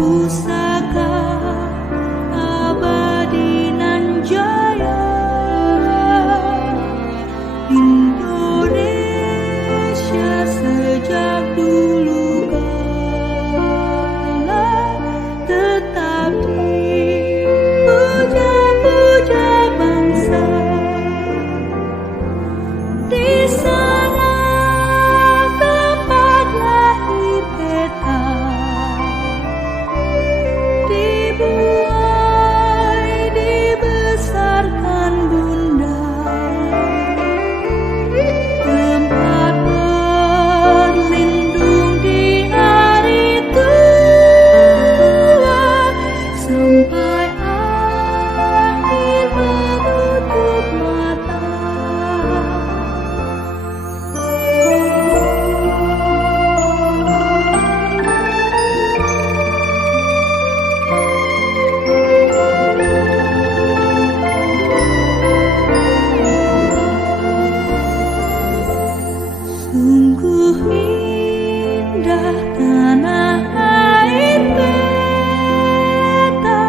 pusaka abadi nan jaya, Indonesia sejak dulu kala tetap dipuja-puja bangsa. Di sana tempat lahir peta, dibuai dibesarkan bunda, tempat berlindung di hari tua, sampai akhir menutup mata. Sungguh indah tanah air beta,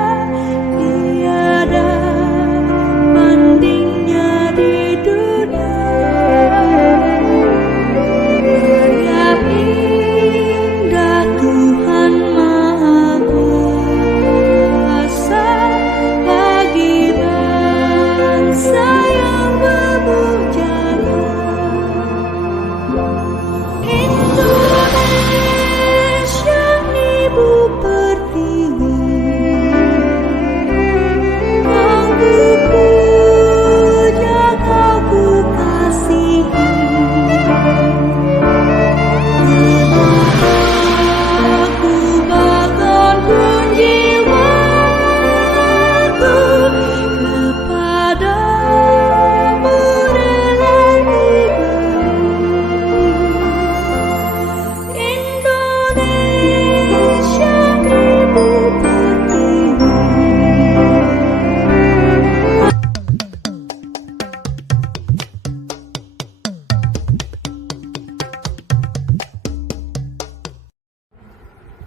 tiada bandingnya di dunia. Karya indah Tuhan Maha Kuasa bagi bangsa yang berjaya. Indonesia ibu pertiwi, kau ku puja, kau ku kasihi. Aku bahkan pun jiwaku kepadamu rela diberi. Indonesia ibu pertiwi.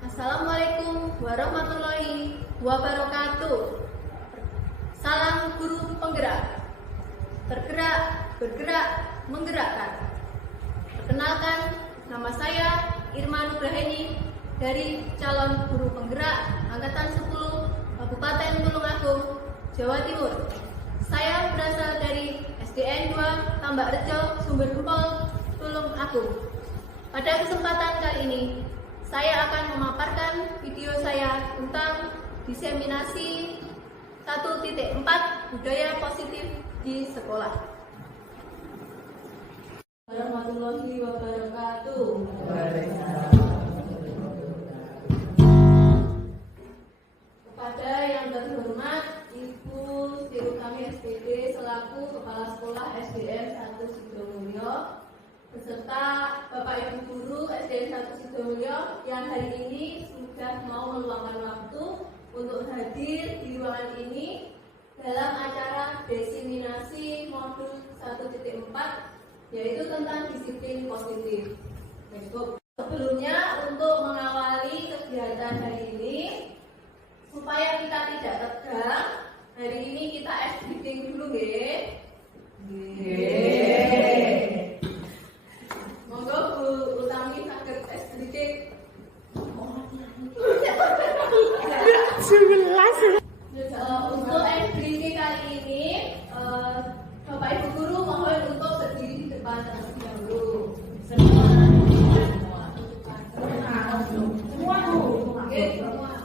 Assalamualaikum warahmatullahi wabarakatuh. Salam guru penggerak. Tergerak, bergerak, menggerakkan. Perkenalkan, nama saya Irma Nugraheni dari calon guru penggerak Angkatan 10 Kabupaten Tulungagung, Jawa Timur. Saya berasal dari SDN 2 Tambak Rejo, Sumber Gempol, Tulungagung. Pada kesempatan kali ini, saya akan memaparkan video saya tentang diseminasi 1.4 budaya positif di sekolah. Warahmatullahi wabarakatuh. Kepada yang terhormat Ibu Sri Kami SPD selaku Kepala Sekolah SDN 1 Sidomulyo, beserta Bapak Ibu Guru SDN 1 Sidomulyo yang hari ini sudah mau meluangkan waktu untuk hadir di ruangan ini dalam acara diseminasi modul 1.4, yaitu tentang disiplin positif. Sebelumnya, untuk mengawali kegiatan hari ini, supaya kita tidak tegang, hari ini kita ice breaking dulu, nggih. Monggo Bu Utami saged ice breaking. Untuk ice breaking kali ini, Bapak Ibu Guru mohon untuk berdiri di depan terlebih dahulu. Semua. Oke, semua.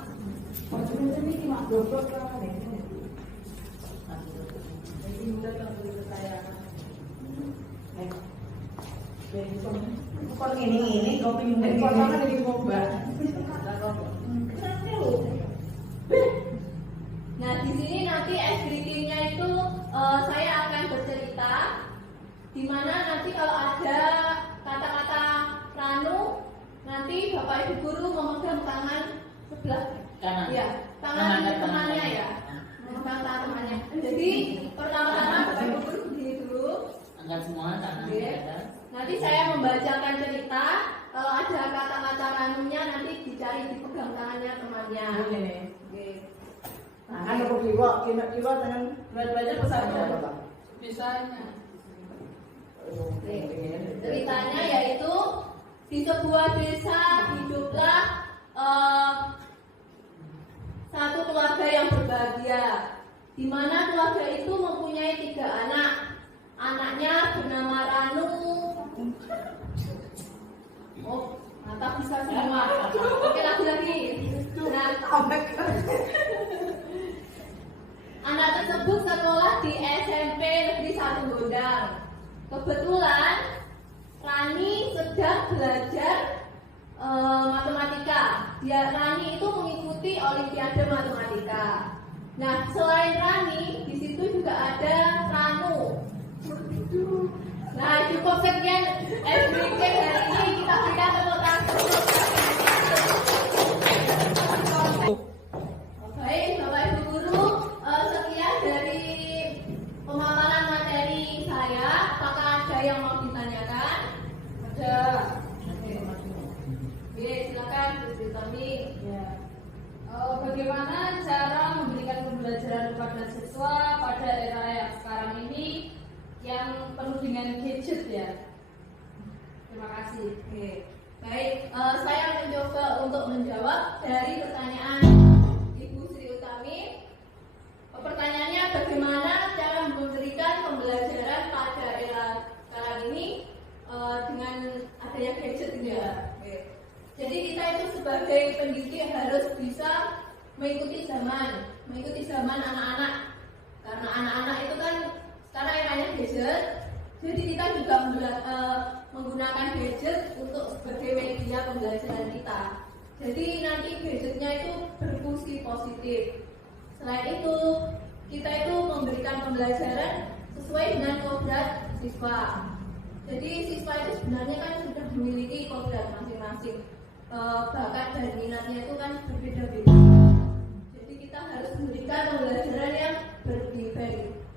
Kok ini kopi potongan dari boba. Nah, di sini nanti ice breaking-nya itu saya akan bercerita, di mana nanti kalau ada kata-kata ranu, nanti Bapak Ibu Guru memegang tangan sebelah Kanan. Ya, tangan temannya ya. Memegang tangan temannya. Jadi pertama-tama Bapak Ibu Guru berdiri dulu. Angkat semua tangan. Nanti saya membacakan cerita. Kalau ada kata-kata ranunya nanti dicari dipegang tangannya teman tangannya. Ini. Oke. Nah, kan aku kiwa dengan Dua-duanya bersama. Misalnya, Oke. Ceritanya yaitu di sebuah desa hiduplah satu keluarga yang berbahagia, di mana keluarga itu mempunyai 3 anak. Anaknya bernama Ranu. Oh, mantap bisa semua. Oke, lagi. Nah, anak tersebut sekolah di SMP Negeri 1 Gondang. Kebetulan Rani sedang belajar matematika. Rani itu mengikuti Olimpiade Matematika. Nah, selain Rani, di situ juga ada Ranu. Nah, cukup sekian SBK hari ini, kita berikan tepuk tangan. Baik, Bapak Ibu Guru, sekian dari pemaparan materi saya. Apakah ada yang mau ditanyakan? ada Oke, silakan Bu Tami. ya. Bagaimana cara memberikan pembelajaran kepada siswa pada era yang sekarang ini yang penuh dengan gadget ya? Terima kasih. Oke, baik. Saya mencoba untuk menjawab dari pertanyaan Ibu Sri Utami. Pertanyaannya, bagaimana cara memberikan pembelajaran pada era sekarang ini dengan adanya gadget ini ya? Oke. Jadi kita itu sebagai pendidik harus bisa mengikuti zaman anak-anak. Karena anak-anak itu kan sekarang eranya gadget. Jadi kita juga menggunakan gadget untuk sebagai media pembelajaran kita. Jadi nanti gadgetnya itu berfungsi positif. Selain itu, kita itu memberikan pembelajaran sesuai dengan kodrat siswa. Jadi siswa itu sebenarnya kan sudah memiliki kodrat masing-masing. Bakat dan minatnya itu kan berbeda-beda. Jadi kita harus memberikan pembelajaran yang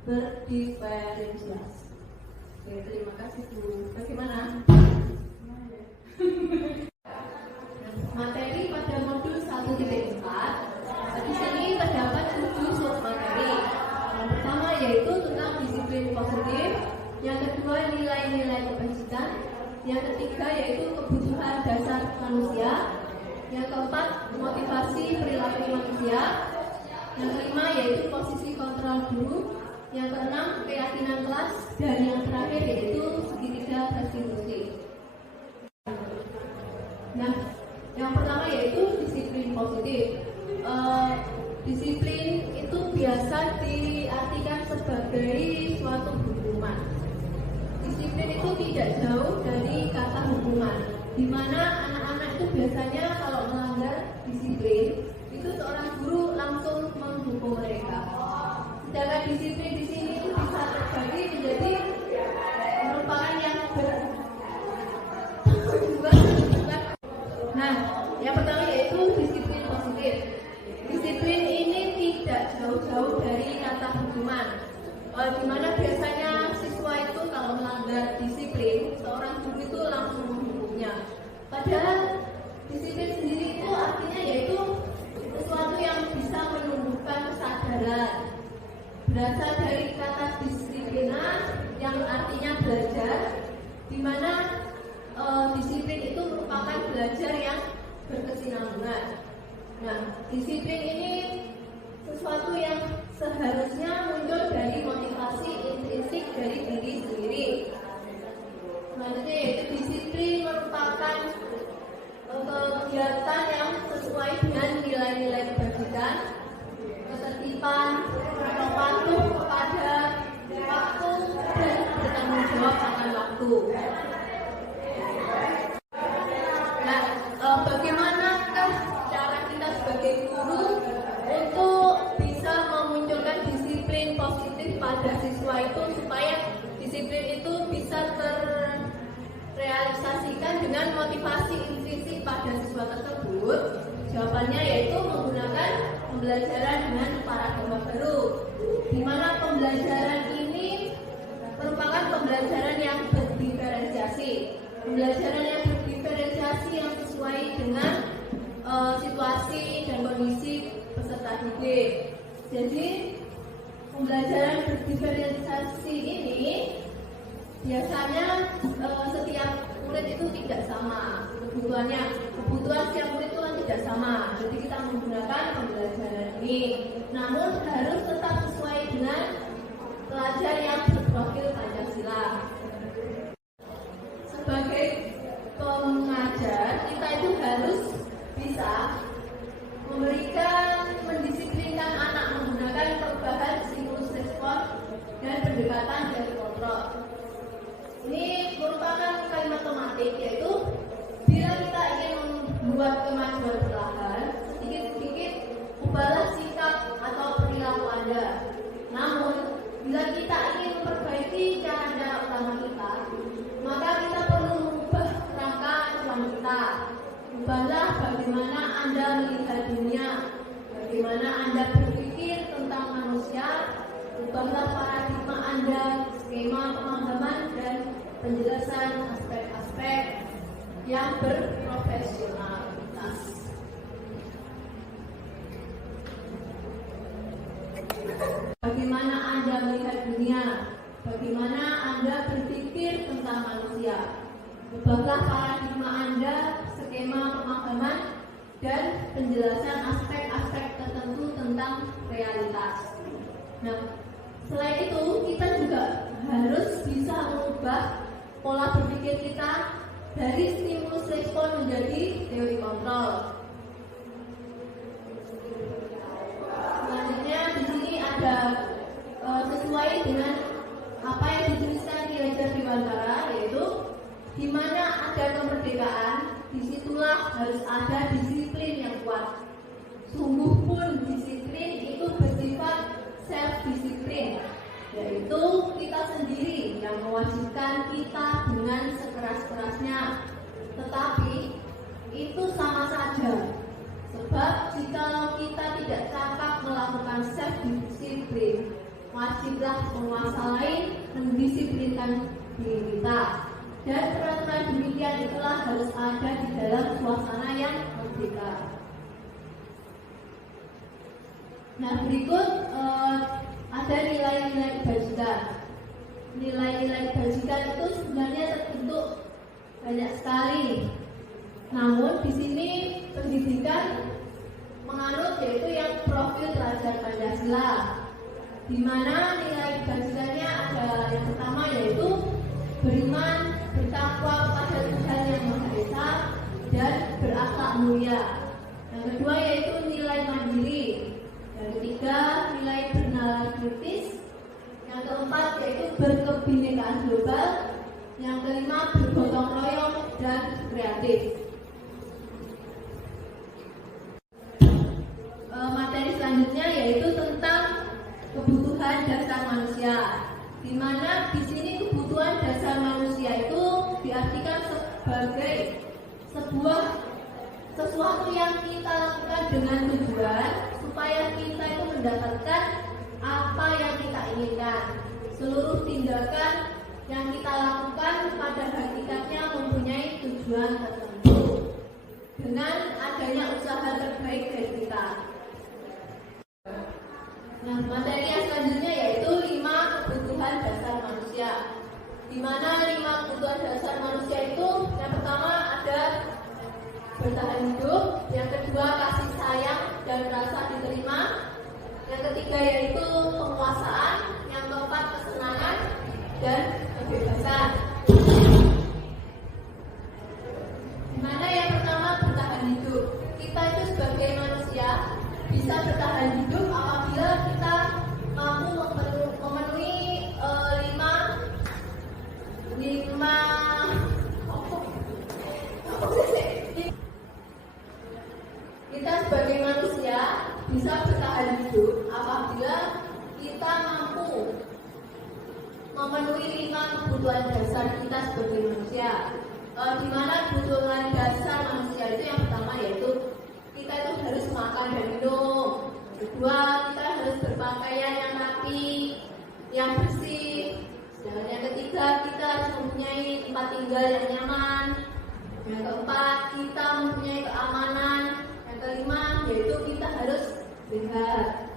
berdiferensiasi. Oke, terima kasih Bu. Bagaimana? Materi pada modul 1.4. Di sini terdapat 7 submateri. Yang pertama yaitu tentang disiplin positif, yang kedua nilai-nilai kebajikan, yang ketiga yaitu kebutuhan dasar manusia, yang keempat motivasi perilaku manusia, yang kelima yaitu posisi kontrol guru, yang keenam keyakinan kelas, dan yang terakhir yaitu segitiga restitusi. Nah, yang pertama yaitu disiplin positif. Disiplin itu biasa diartikan sebagai suatu hukuman. Disiplin itu tidak jauh dari kata hukuman, di mana anak-anak itu biasanya kalau melanggar disiplin itu seorang guru langsung menghukum mereka. Sedangkan disiplin di sini itu bisa terjadi menjadi merupakan yang Nah, yang pertama yaitu disiplin positif. Disiplin ini tidak jauh-jauh dari kata hukuman. Di mana biasanya siswa itu kalau melanggar disiplin, seorang guru itu langsung menghukumnya. Padahal disiplin sendiri itu artinya yaitu sesuatu yang bisa menumbuhkan kesadaran. Berasal dari kata disiplina yang artinya belajar, di mana disiplin itu merupakan belajar yang berkesinambungan. Nah, disiplin ini sesuatu yang seharusnya muncul dari motivasi intrinsik dari diri sendiri. Selanjutnya yaitu disiplin merupakan kegiatan yang sesuai dengan nilai-nilai kebajikan, ketertiban, atau patuh kepada waktu dan bertanggung jawab akan waktu. Nah, bagaimanakah cara kita sebagai guru untuk bisa memunculkan disiplin positif pada siswa itu supaya disiplin itu bisa terrealisasikan dengan motivasi intrinsik pada siswa tersebut? Jawabannya yaitu menggunakan pembelajaran dengan paradigma baru, di mana pembelajaran ini merupakan pembelajaran yang berdiferensiasi. Pembelajaran yang berdiferensiasi yang sesuai dengan situasi dan kondisi kondisi peserta didik. Jadi pembelajaran berdiferensiasi ini biasanya setiap murid itu tidak sama kebutuhan setiap murid itu kan tidak sama. Jadi kita menggunakan pembelajaran ini, namun harus tetap sesuai dengan pelajar yang berprofil Pancasila. Sebagai pengajar, kita itu harus bisa mendisiplinkan anak menggunakan perubahan stimulus respon dan pendekatan dari kontrol. Ini merupakan kalimat tematik, yaitu bila kita ingin membuat kemajuan perlahan, sedikit-sedikit ubahlah sikap atau perilaku Anda. Namun, bila kita ingin memperbaiki cara utama kita, maka kita perlu mengubah kerangka utama kita. Ubahlah bagaimana Anda melihat dunia, bagaimana Anda berpikir tentang manusia. Ubahlah paradigma Anda, skema pemahaman dan penjelasan aspek-aspek yang berprofesionalitas. Bagaimana Anda melihat dunia, bagaimana Anda berpikir tentang manusia. Ubahlah paradigma Anda, skema pemahaman dan penjelasan aspek-aspek tertentu tentang realitas. Nah, selain itu kita juga harus bisa mengubah pola berpikir kita dari stimulus respon menjadi teori kontrol. Selanjutnya di sini ada sesuai dengan apa yang dituliskan di Ledger Dewantara, yaitu di mana ada kemerdekaan, disitulah harus ada disiplin yang kuat. Sungguh pun disiplin itu bersifat self-disiplin, yaitu kita sendiri yang mewajibkan kita dengan sekeras-kerasnya. Tetapi itu sama saja, sebab jika kita tidak cakap melakukan self-disiplin, wajiblah penguasa lain mendisiplinkan diri kita. Dan peraturan demikian itulah harus ada di dalam suasana yang merdeka. Nah, berikut ada nilai-nilai kebajikan. Nilai-nilai kebajikan itu sebenarnya terbentuk banyak sekali. Namun di sini pendidikan menganut yaitu yang profil pelajar Pancasila, di mana nilai kebajikannya ada yang pertama yaitu beriman, bertakwa kepada Tuhan yang Maha Esa dan berakhlak mulia. Yang kedua yaitu nilai mandiri. Yang ketiga nilai bernalar kritis. Yang keempat yaitu berkebinekaan global. Yang kelima bergotong royong dan kreatif. Materi selanjutnya yaitu tentang kebutuhan dasar manusia, di mana di sini kebutuhan dasar manusia itu diartikan sebagai sesuatu yang kita lakukan dengan tujuan supaya kita itu mendapatkan apa yang kita inginkan. Seluruh tindakan yang kita lakukan pada hakikatnya mempunyai tujuan tertentu dengan adanya usaha terbaik dari kita. Nah, materi yang selanjutnya yaitu 5 kebutuhan dasar manusia, di mana 5 kebutuhan dasar manusia itu yang pertama ada bertahan hidup, yang kedua kasih sayang dan rasa diterima, yang ketiga yaitu penguasaan, yang keempat kesenangan dan kebebasan. Di mana yang pertama bertahan hidup, kita itu sebagai manusia bisa bertahan hidup apabila kita mampu memenuhi 5 kita sebagai manusia bisa bertahan hidup apabila kita mampu memenuhi 5 kebutuhan dasar kita sebagai manusia. Di mana kebutuhan dasar manusia itu yang pertama yaitu kita itu harus makan dan minum. Kedua, kita harus berpakaian yang rapi, yang bersih. Dan yang ketiga, kita harus mempunyai tempat tinggal yang nyaman. Yang keempat, kita mempunyai keamanan. Yang kelima, yaitu kita sehat.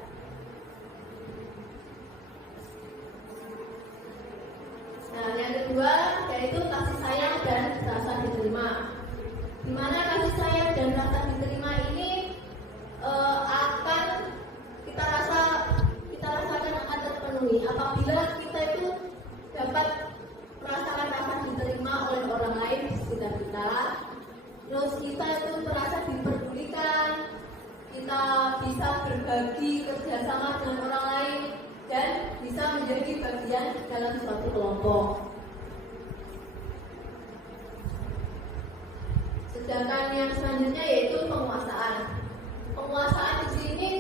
Nah, yang kedua yaitu kasih sayang dan rasa diterima. Di mana kasih sayang dan rasa diterima ini akan kita rasakan akan terpenuhi apabila kita itu dapat merasakan rasa diterima oleh orang lain di sekitar kita. Terus kita itu merasa diperdulikan, kita bisa berbagi kerjasama dengan orang lain dan bisa menjadi bagian dalam suatu kelompok. Sedangkan yang selanjutnya yaitu penguasaan. Penguasaan di sini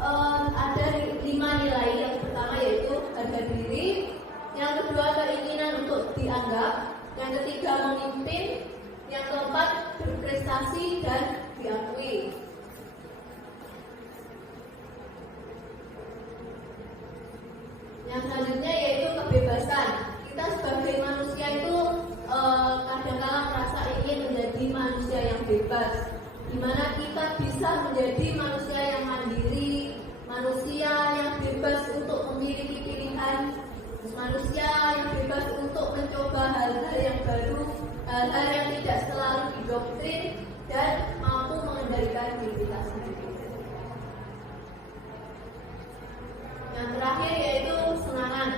ada 5 nilai. Yang pertama yaitu harga diri, yang kedua keinginan untuk dianggap, yang ketiga memimpin, yang keempat berprestasi dan diakui. Yang selanjutnya yaitu kebebasan. Kita sebagai manusia itu kadang-kala merasa ingin menjadi manusia yang bebas, di mana kita bisa menjadi manusia yang mandiri, manusia yang bebas untuk memiliki pilihan, manusia yang bebas untuk mencoba hal-hal yang baru, hal-hal yang tidak selalu didoktrin dan mampu mengendalikan diri kita sendiri. Yang terakhir yaitu kesenangan.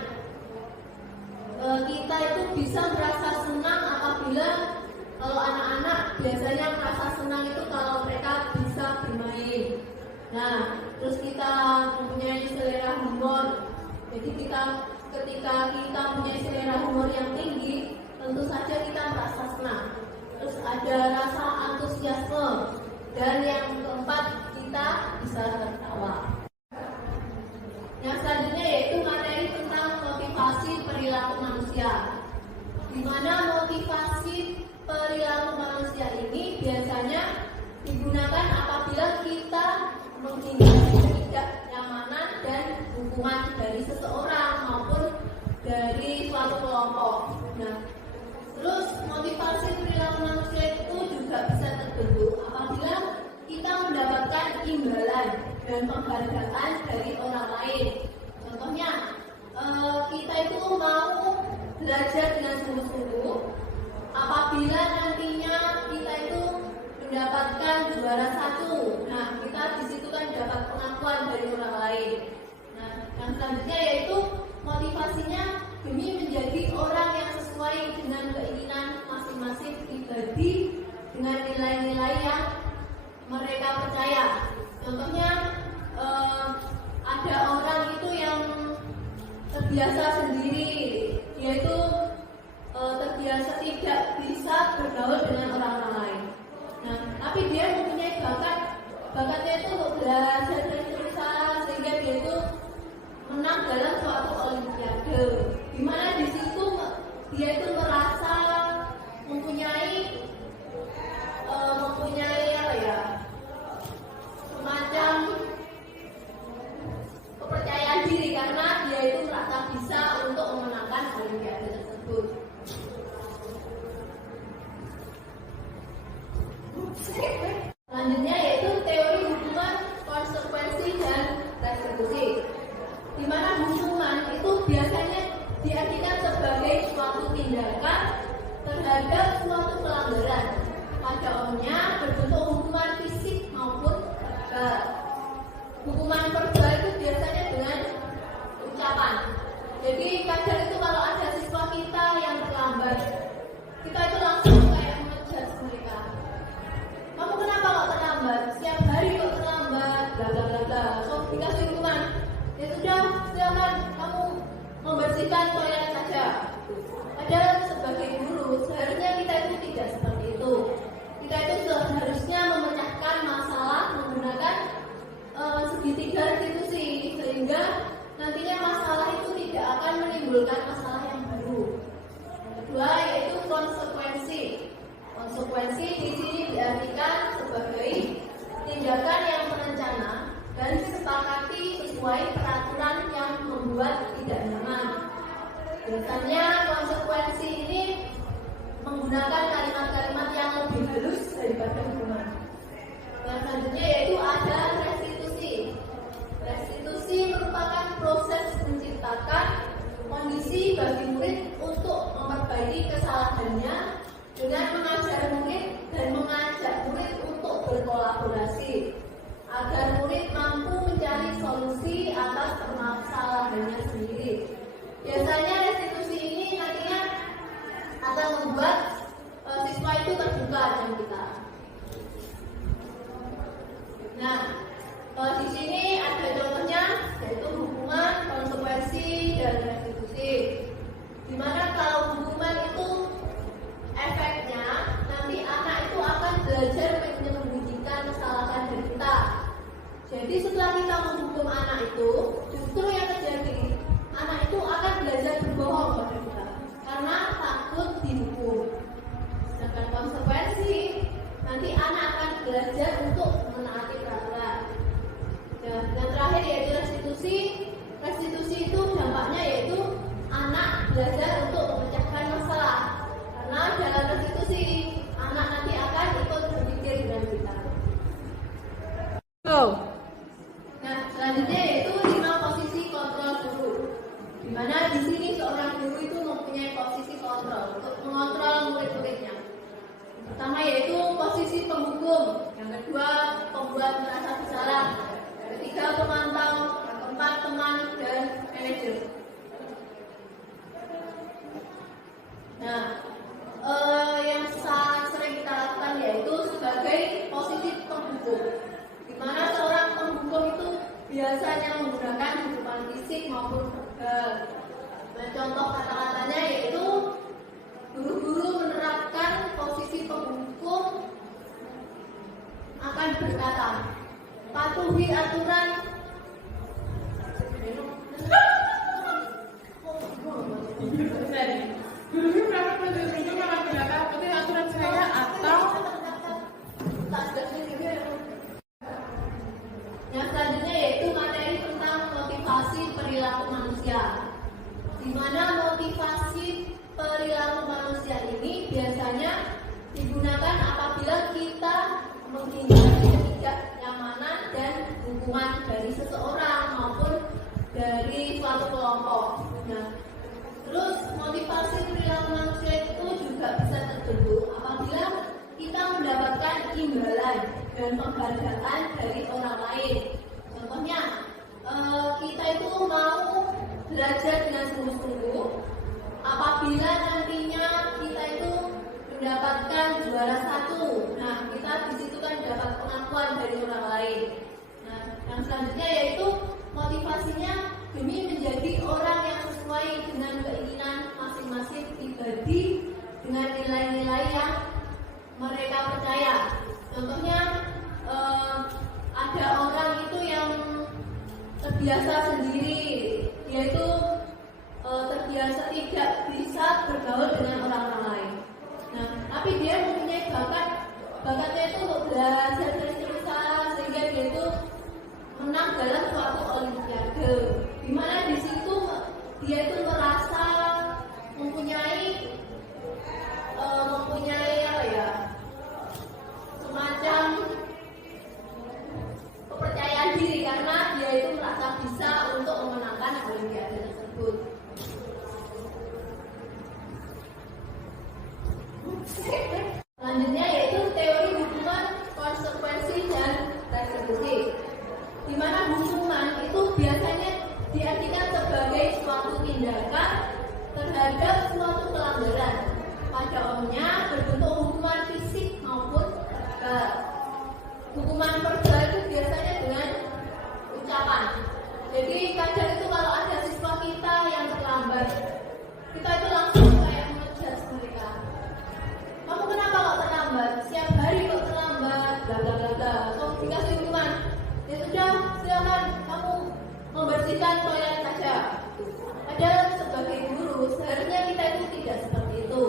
Kita itu bisa merasa senang apabila kalau anak-anak biasanya merasa senang itu kalau mereka bisa bermain. Nah, terus kita mempunyai selera humor. Jadi ketika kita punya selera humor yang tinggi, tentu saja kita merasa senang. Terus ada rasa antusiasme, dan yang keempat kita bisa tertawa. Yang selanjutnya yaitu materi tentang motivasi perilaku manusia, di mana motivasi perilaku manusia ini biasanya digunakan apabila kita menghindari ketidaknyamanan dan hukuman dari seseorang maupun dari suatu kelompok. Nah, terus motivasi perilaku manusia itu juga bisa terbentuk apabila kita mendapatkan imbalan dan penghargaan dari orang lain. Contohnya, kita itu mau belajar dengan sungguh-sungguh. Apabila nantinya kita itu mendapatkan juara 1, nah kita di situ kan dapat pengakuan dari orang lain. Nah, yang selanjutnya yaitu motivasinya demi menjadi orang yang sesuai dengan keinginan masing-masing pribadi dengan nilai-nilai yang mereka percaya. Contohnya ada orang itu yang terbiasa sendiri, dia itu terbiasa tidak bisa bergaul dengan orang-orang lain. Nah, tapi dia mempunyai bakatnya itu untuk belajar dan berusaha sehingga dia itu menang dalam suatu olimpiade, di mana di situ dia itu merasa mempunyai apa ya, semacam kepercayaan diri karena dia itu merasa bisa untuk memenangkan olimpiade tersebut. Selanjutnya yaitu teori hubungan konsekuensi dan retribusi, di mana hukuman itu biasanya diartikan sebagai suatu tindakan terhadap suatu pelanggaran. Pada umumnya berbentuk hukuman fisik maupun verbal. Hukuman verbal itu biasanya dengan ucapan. Jadi kadang itu kalau ada siswa kita yang terlambat, kita itu langsung kayak ngejudge mereka. Kamu kenapa kok terlambat? Setiap hari kok terlambat, bla bla bla bla. So dikasih hukuman. Ya sudah, silakan kamu membersihkan toilet saja. Padahal sebagai guru seharusnya kita itu tidak seperti itu. Kita itu seharusnya memecahkan masalah menggunakan segitiga restitusi sehingga nantinya masalah itu tidak akan menimbulkan masalah yang baru. Yang kedua yaitu konsekuensi. Konsekuensi di sini diartikan sebagai tindakan yang terencana dan disepakati sesuai peraturan yang membuat tidak nyaman. Biasanya konsekuensi ini menggunakan kalimat go. Nah, selanjutnya yaitu 5 posisi kontrol guru. Di mana di sini seorang guru itu mempunyai posisi kontrol untuk mengontrol murid-muridnya. Yang pertama yaitu posisi penghukum, yang kedua pembuat merasa bersalah, yang ketiga pemantau, yang keempat teman dan manajer. Nah, yang sangat sering kita lakukan yaitu sebagai posisi penghukum, di mana seorang penghukum itu biasanya menggunakan hukuman fisik maupun verbal. Nah, contoh kata-katanya yaitu guru-guru menerapkan posisi penghukum akan berkata, patuhi aturan. Guru berapa penunjuk akan berkata patuhi aturan saya atau Yang selanjutnya yaitu materi tentang motivasi perilaku manusia, di mana motivasi perilaku manusia ini biasanya digunakan apabila kita menghindari ketidaknyamanan dan hukuman dari seseorang maupun dari suatu kelompok. Nah, terus motivasi perilaku manusia itu juga bisa terbentuk apabila kita mendapatkan imbalan dan penghargaan dari orang lain. Contohnya, kita itu mau belajar dengan sungguh-sungguh. Apabila nantinya kita itu mendapatkan juara 1, nah kita di situ kan dapat pengakuan dari orang lain. Nah, yang selanjutnya yaitu motivasinya demi menjadi orang yang sesuai dengan keinginan masing-masing pribadi dengan nilai-nilai yang mereka percaya. Contohnya ada orang itu yang terbiasa sendiri, yaitu terbiasa tidak bisa bergaul dengan orang-orang lain. Nah, tapi dia mempunyai bakatnya itu belajar terus-terusan sehingga dia itu menang dalam suatu olimpiade, di mana di situ dia itu merasa mempunyai apa ya, semacam kepercayaan diri karena dia itu merasa bisa untuk memenangkan olimpiade tersebut. Selanjutnya yaitu teori hukuman, konsekuensi dan retribusi, di mana hukuman itu biasanya diartikan sebagai suatu tindakan terhadap suatu pelanggaran. Pada umumnya berbentuk hukuman fisik maupun verbal. Hukuman verbal itu biasanya dengan ucapan. Jadi kadang itu kalau ada siswa kita yang terlambat, kita itu langsung kayak ngejudge mereka. Kamu kenapa kok terlambat? Setiap hari kok terlambat? Bla bla bla bla. So dikasih hukuman. Ya sudah, silakan kamu membersihkan toilet saja. Padahal sebagai guru seharusnya kita itu tidak seperti itu.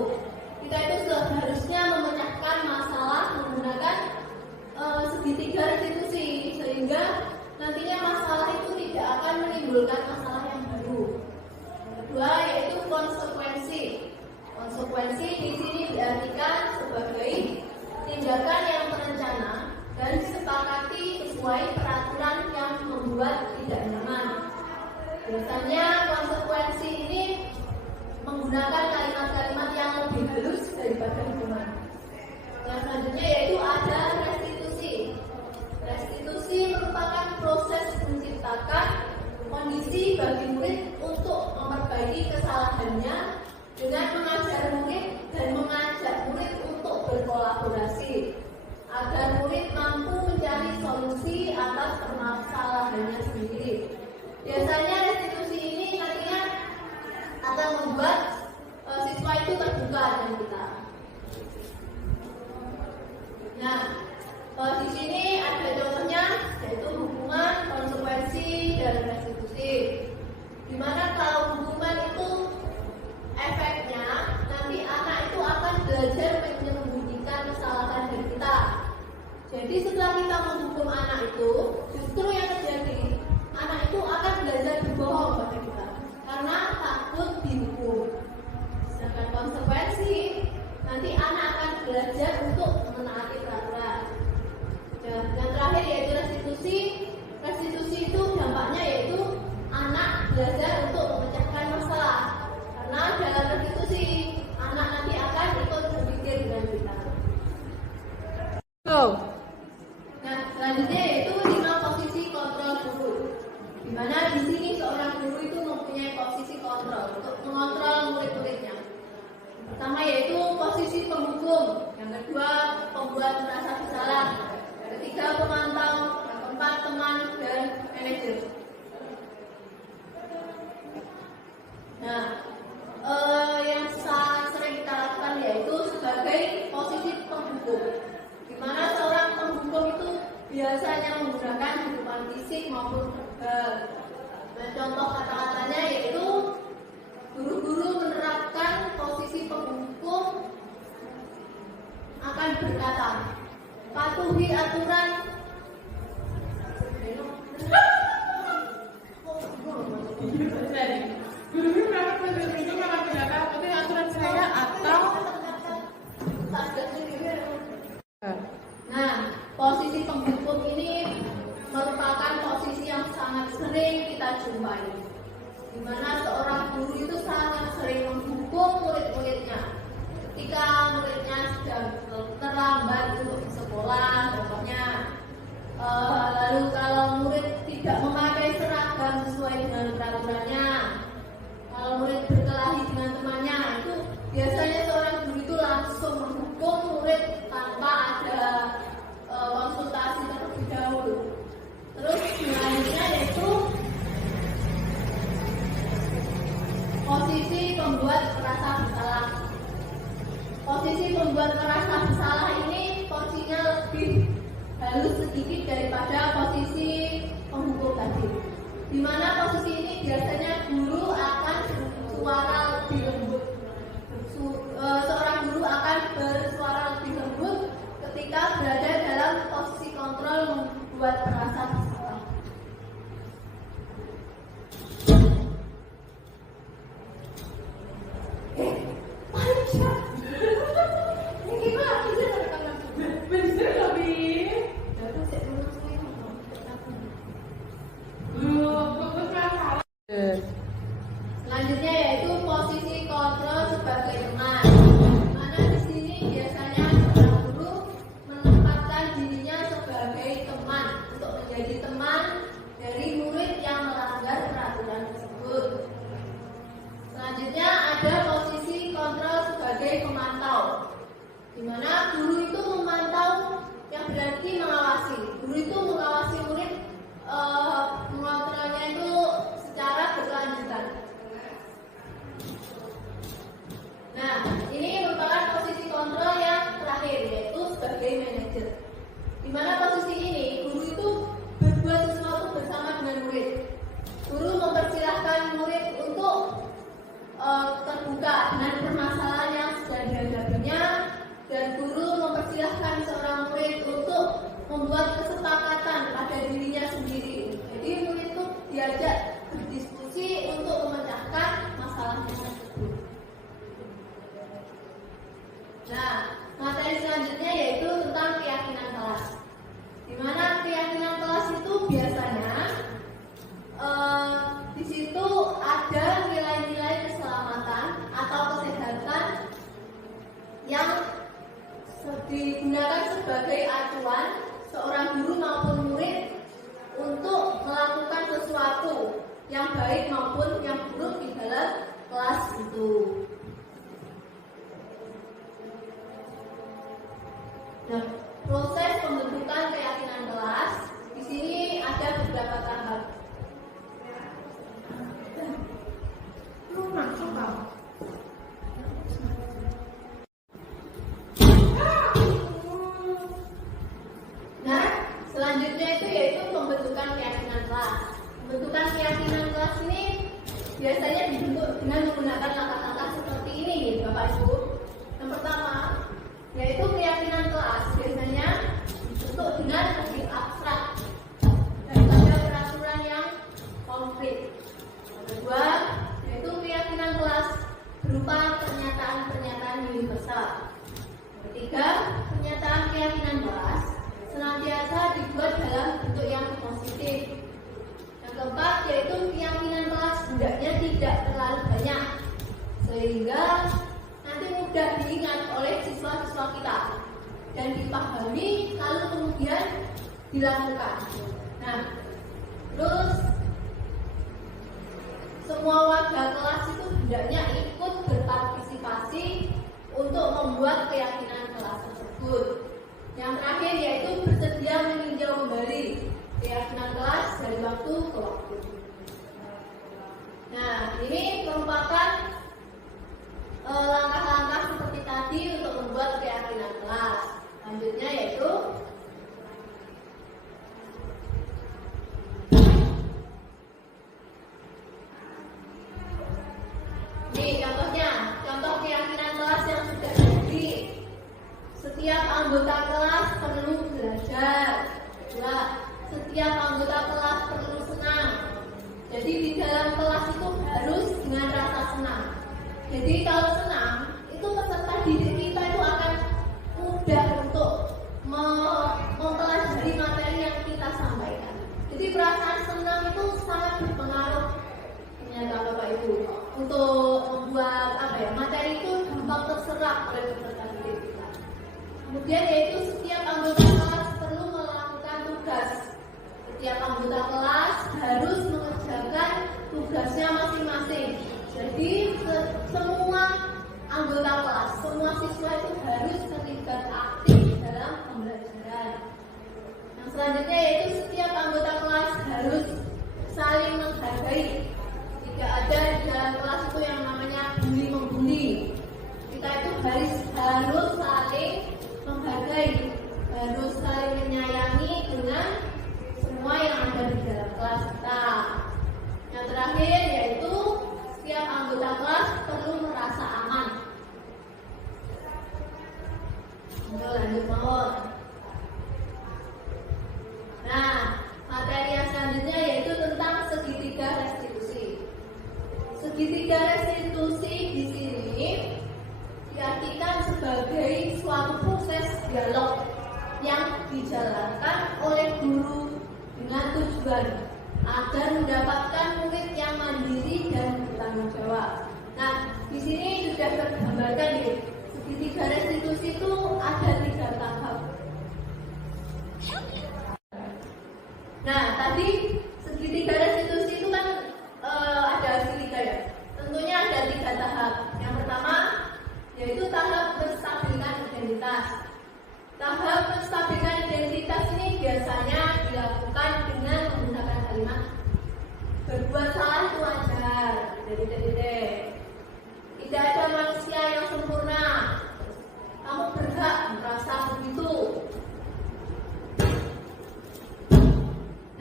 Kita itu seharusnya memecahkan masalah menggunakan segitiga restitusi sehingga nantinya masalah itu tidak akan menimbulkan masalah yang baru. Yang kedua yaitu konsekuensi. Konsekuensi di sini diartikan sebagai tindakan yang terencana dan disepakati sesuai peraturan yang membuat tidak nyaman. Biasanya konsekuensi ini menggunakan kalimat-kalimat yang lebih halus daripada hukuman. Yang selanjutnya yaitu ada restitusi. Restitusi merupakan proses menciptakan kondisi bagi murid untuk memperbaiki kesalahannya dengan mengajar murid dan mengajak murid untuk berkolaborasi agar murid mampu mencari solusi atas permasalahannya sendiri. Biasanya restitusi ini nantinya akan membuat siswa itu terbuka dengan kita. Nah, di sini ada contohnya yaitu hukuman, konsekuensi, dan restitusi. Di mana kalau hukuman itu efeknya nanti anak itu akan belajar menyembunyikan kesalahan dari kita. Jadi setelah kita menghukum anak itu, justru yang terjadi anak itu akan belajar berbohong pada kita karena takut dihukum. Sedangkan konsekuensi nanti anak akan belajar untuk menaati peraturan. Dan yang terakhir yaitu posisi penghukum. Yang kedua, pembuat merasa bersalah. Yang ketiga, pemantau. Yang keempat, teman dan manajer. Nah, yang sering kita lakukan yaitu sebagai posisi penghukum, di mana seorang penghukum itu biasanya menggunakan hukuman fisik maupun verbal. Nah, contoh kata-katanya yaitu guru-guru menerapkan posisi penghukum akan berkata, patuhi aturan. Guru-guru berapa penjelasan itu malah tidak tahu itu aturan saya atau Nah, posisi penghukum ini merupakan posisi yang sangat sering kita jumpai, di mana seorang guru itu sangat sering menghukum murid-muridnya ketika muridnya sudah terlambat untuk ke sekolah, contohnya. Lalu kalau murid tidak memakai seragam sesuai dengan peraturannya, kalau murid berkelahi dengan temannya, itu biasanya seorang guru itu langsung menghukum murid tanpa ada konsultasi terlebih dahulu. Terus selanjutnya yaitu posisi pembuat merasa bersalah. Posisi pembuat merasa bersalah ini porsinya lebih halus sedikit daripada posisi penghukum tadi, di mana posisi ini biasanya guru akan bersuara lebih lembut. Seorang guru akan bersuara lebih lembut ketika berada dalam posisi kontrol membuat merasa bersalah. bener lebih fokus masalah. Selanjutnya yaitu posisi kontrol sebagai teman. Mana di sini biasanya seorang guru menempatkan dirinya sebagai teman untuk menjadi teman dari murid yang melanggar peraturan tersebut. Selanjutnya ada posisi kontrol sebagai pemantau, di mana guru itu memantau, yang berarti mengawasi. Guru itu mengawasi murid, mengontrolnya itu secara berkelanjutan. Nah, ini merupakan posisi kontrol yang terakhir, yaitu sebagai manajer. Di mana posisi ini guru itu berbuat sesuatu bersama dengan murid. Guru mempersilahkan murid untuk terbuka dengan permasalahan yang sedang dihadapinya, dan guru mempersilahkan seorang murid untuk membuat kesepakatan pada dirinya sendiri. Jadi murid itu diajak berdiskusi untuk memecahkan masalahnya tersebut. Nah, materi selanjutnya yaitu tentang keyakinan kelas. Di mana keyakinan kelas itu biasanya di situ ada nilai-nilai keselamatan atau kesehatan yang digunakan sebagai acuan seorang guru maupun murid untuk melakukan sesuatu yang baik maupun yang buruk di dalam kelas itu. Nah, proses pembentukan keyakinan kelas di sini ada beberapa tahap. Lu masuk tau. Nah, selanjutnya itu yaitu pembentukan keyakinan kelas. Pembentukan keyakinan kelas ini biasanya dibentuk dengan menggunakan langkah-langkah seperti ini, Bapak Ibu. Yang pertama, yaitu keyakinan kelas biasanya dibentuk dengan lebih abstrak daripada peraturan yang konkret. Yang kedua, yaitu keyakinan kelas berupa pernyataan-pernyataan universal. Yang ketiga, pernyataan keyakinan kelas senantiasa dibuat dalam bentuk yang positif. Yang keempat, yaitu keyakinan kelas hendaknya tidak terlalu banyak sehingga nanti mudah diingat oleh siswa-siswa kita dan dipahami lalu kemudian dilakukan. Nah, terus semua warga kelas itu hendaknya ikut berpartisipasi untuk membuat keyakinan kelas tersebut. Yang terakhir yaitu bersedia meninjau kembali keyakinan kelas dari waktu ke waktu. Nah, ini merupakan langkah-langkah seperti tadi untuk membuat keyakinan kelas. Selanjutnya yaitu ini contohnya, contoh keyakinan kelas yang sudah jadi. Setiap anggota kelas perlu belajar. Dua, setiap anggota kelas perlu senang. Jadi di dalam kelas itu harus dengan rasa senang. Jadi kalau senang, itu peserta didik kita itu akan mudah untuk mempelajari materi yang kita sampaikan. Jadi perasaan senang itu sangat berpengaruh ternyata Bapak Ibu untuk membuat materi itu gampang terserap oleh peserta didik kita. Kemudian yaitu setiap anggota kelas perlu melakukan tugas. Setiap anggota kelas harus mengerjakan tugasnya masing-masing. Jadi semua anggota kelas, semua siswa itu harus terlibat aktif dalam pembelajaran. Yang selanjutnya yaitu setiap anggota kelas harus saling menghargai. Tidak ada di dalam kelas itu yang namanya bully-membuli. Kita itu harus saling menghargai, harus saling menyayangi dengan semua yang ada di dalam kelas kita. Yang terakhir yaitu setiap anggota kelas perlu merasa aman. Lanjut mohon. Nah, materi yang selanjutnya yaitu tentang segitiga restitusi. Segitiga restitusi di sini diartikan sebagai suatu proses dialog yang dijalankan oleh guru dengan tujuan agar mendapatkan murid yang mandiri dan bertanggung jawab. Nah, di sini sudah tergambarkan nih, segitiga restitusi itu ada 3 tahap. Nah, tadi segitiga restitusi itu kan ada segitiga ya. Tentunya ada 3 tahap. Yang pertama yaitu tahap menstabilkan identitas. Tahap menstabilkan identitas ini biasanya dilakukan dengan menggunakan kalimat berbuat salah itu wajar. Tidak ada manusia yang sempurna. Kamu berhak merasa begitu.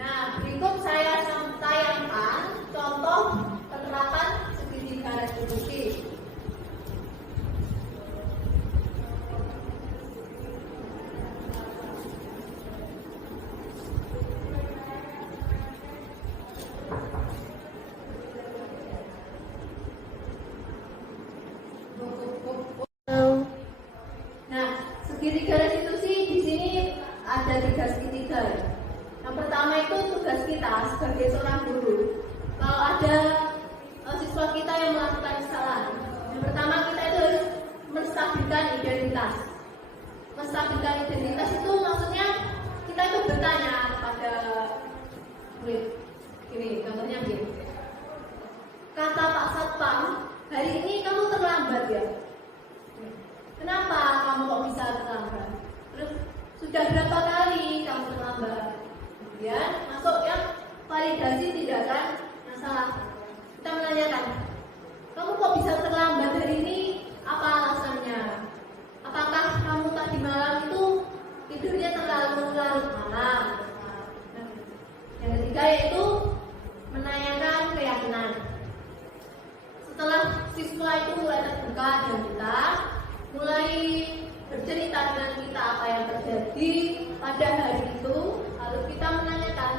Nah, berikut saya tayangkan contoh penerapan segitiga restitusi. Nah, segitiga restitusi di sini ada 3 segitiga. Yang pertama itu tugas kita sebagai seorang guru. Kalau ada siswa kita yang melakukan kesalahan, yang pertama kita itu harus menstabilkan identitas. Menstabilkan identitas itu maksudnya kita itu bertanya kepada murid. Ini contohnya begini. Kata Pak Satpam, hari ini kamu terlambat ya? Kenapa kamu kok bisa terlambat? Terus sudah berapa kali kamu terlambat? Kemudian masuk yang validasi tindakan masalah. Kita menanyakan, kamu kok bisa terlambat hari ini? Apa alasannya? Apakah kamu tadi malam itu tidurnya terlalu larut malam? Yang ketiga yaitu menanyakan keyakinan. Setelah siswa itu mulai terbuka dan kita mulai bercerita dengan kita apa yang terjadi pada hari itu, lalu kita menanyakan,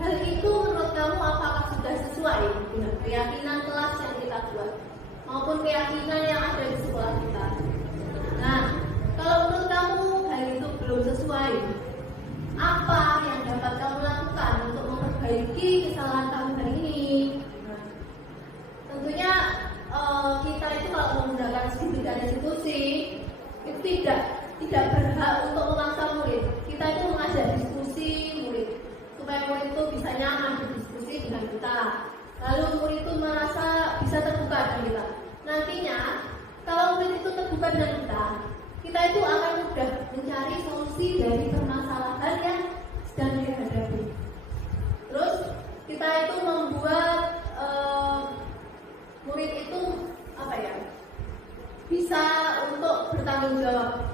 hal itu menurut kamu apakah sudah sesuai dengan keyakinan kelas yang kita buat maupun keyakinan yang ada di sekolah kita. Nah, kalau menurut kamu hal itu belum sesuai, apa yang dapat kamu lakukan untuk memperbaiki kesalahan kamu hari ini? Nah, tentunya kita itu kalau menggunakan segitiga restitusi itu tidak berhak untuk memaksa murid. Kita itu mengajak diskusi murid supaya murid itu bisa nyaman berdiskusi dengan kita. Lalu murid itu merasa bisa terbuka dengan kita. Nantinya kalau murid itu terbuka kepada kita itu akan mudah mencari solusi dari permasalahan yang sedang dihadapi. Terus kita itu membuat murid itu bisa untuk bertanggung jawab.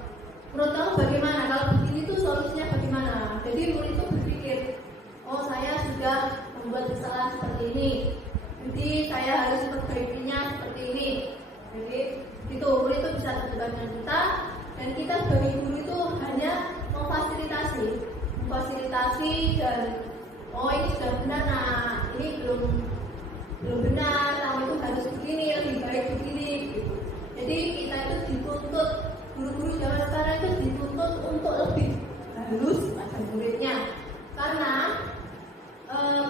Menurut kamu bagaimana? Kalau begini tuh solusinya bagaimana? Jadi murid itu berpikir, oh saya sudah membuat kesalahan seperti ini, jadi saya harus memperbaikinya seperti ini. Jadi itu murid itu bisa terlibat dengan kita, dan kita sebagai guru itu hanya memfasilitasi dan oh ini sudah benar, nah ini belum benar, kamu itu harus begini, lebih baik begini. Gitu. Jadi kita itu dituntut, guru-guru zaman sekarang itu dituntut untuk lebih halus pada muridnya, karena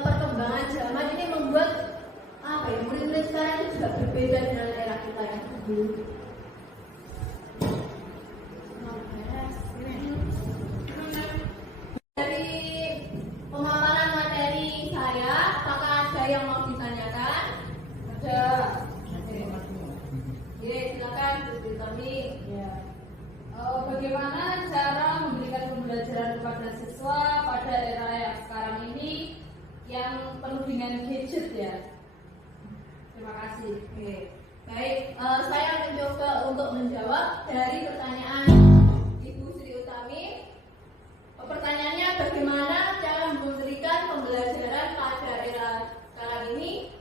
perkembangan zaman ini membuat murid-murid sekarang itu juga berbeda dengan era kita yang dulu. Dari pemaparan materi saya, apakah ada yang mau ditanyakan? Ada. Oke, silakan Bu Tami. Ya. Bagaimana cara memberikan pembelajaran kepada siswa pada era yang sekarang ini yang penuh dengan gadget ya? Terima kasih. Oke. Baik, saya mencoba untuk menjawab dari pertanyaan Ibu Sri Utami. Pertanyaannya bagaimana cara memberikan pembelajaran pada era sekarang ini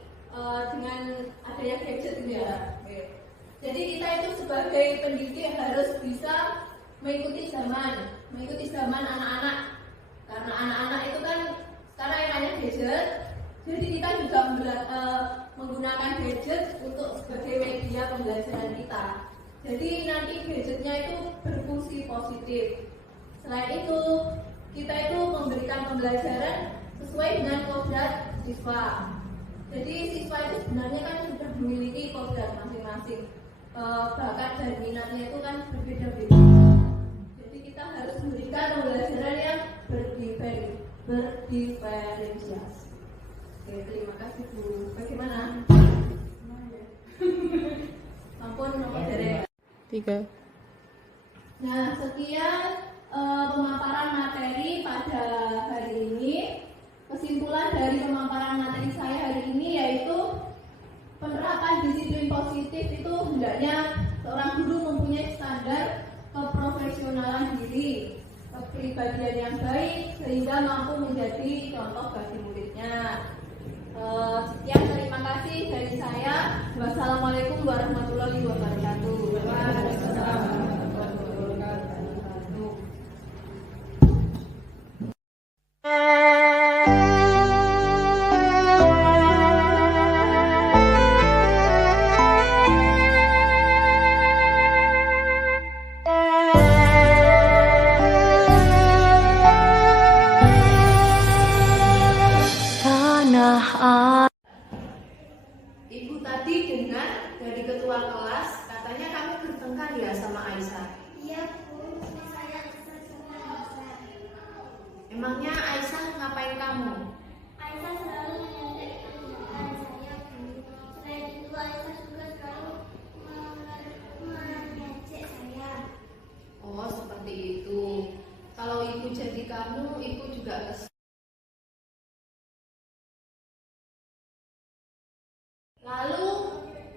dengan adanya gadget ya. Oke. Jadi kita itu sebagai pendidik harus bisa mengikuti zaman anak-anak, karena anak-anak itu kan sekarang eranya gadget. Jadi kita juga menggunakan gadget untuk sebagai media pembelajaran kita. Jadi nanti gadgetnya itu berfungsi positif. Selain itu, kita itu memberikan pembelajaran sesuai dengan kodrat siswa. Jadi siswa itu sebenarnya kan sudah memiliki kodrat masing-masing. Bakat dan minatnya itu kan berbeda-beda. Jadi kita harus memberikan pembelajaran yang berdiferensiasi. Oke, terima kasih Bu. Bagaimana? Ampun, nomor dari 3. Nah, sekian pemaparan materi pada hari ini. Kesimpulan dari pemaparan materi saya hari ini yaitu penerapan disiplin positif itu hendaknya seorang guru mempunyai standar keprofesionalan diri, kepribadian yang baik sehingga mampu menjadi contoh bagi muridnya. Sekian, terima kasih dari saya. Wassalamualaikum warahmatullahi wabarakatuh. Waalaikumsalam warahmatullahi wabarakatuh. Ibu tadi dengar dari ketua kelas katanya kamu bertengkar ya sama Aisyah. Iya Bu, saya sama Aisyah. Emangnya Aisyah ngapain kamu? Aisyah selalu menyontek kerjaan saya Bu. Selain itu Aisyah juga selalu mengejek saya. Oh seperti itu. Kalau ibu jadi kamu, ibu juga kesal. Lalu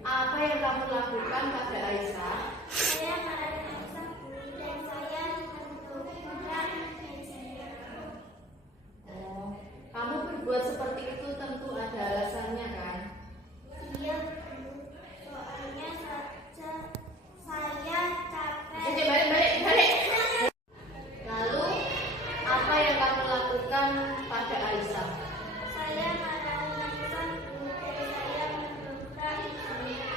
apa yang kamu lakukan pada Aisyah? Saya marahin Aisyah Bu dan saya menentukan ejeknya. Oh, kamu berbuat seperti itu tentu ada alasannya kan? Iya Bu, soalnya saya capek. Oke, balik. Lalu apa yang kamu lakukan pada Aisyah? Saya marahin Aisyah Bu dan saya menentukan ejeknya.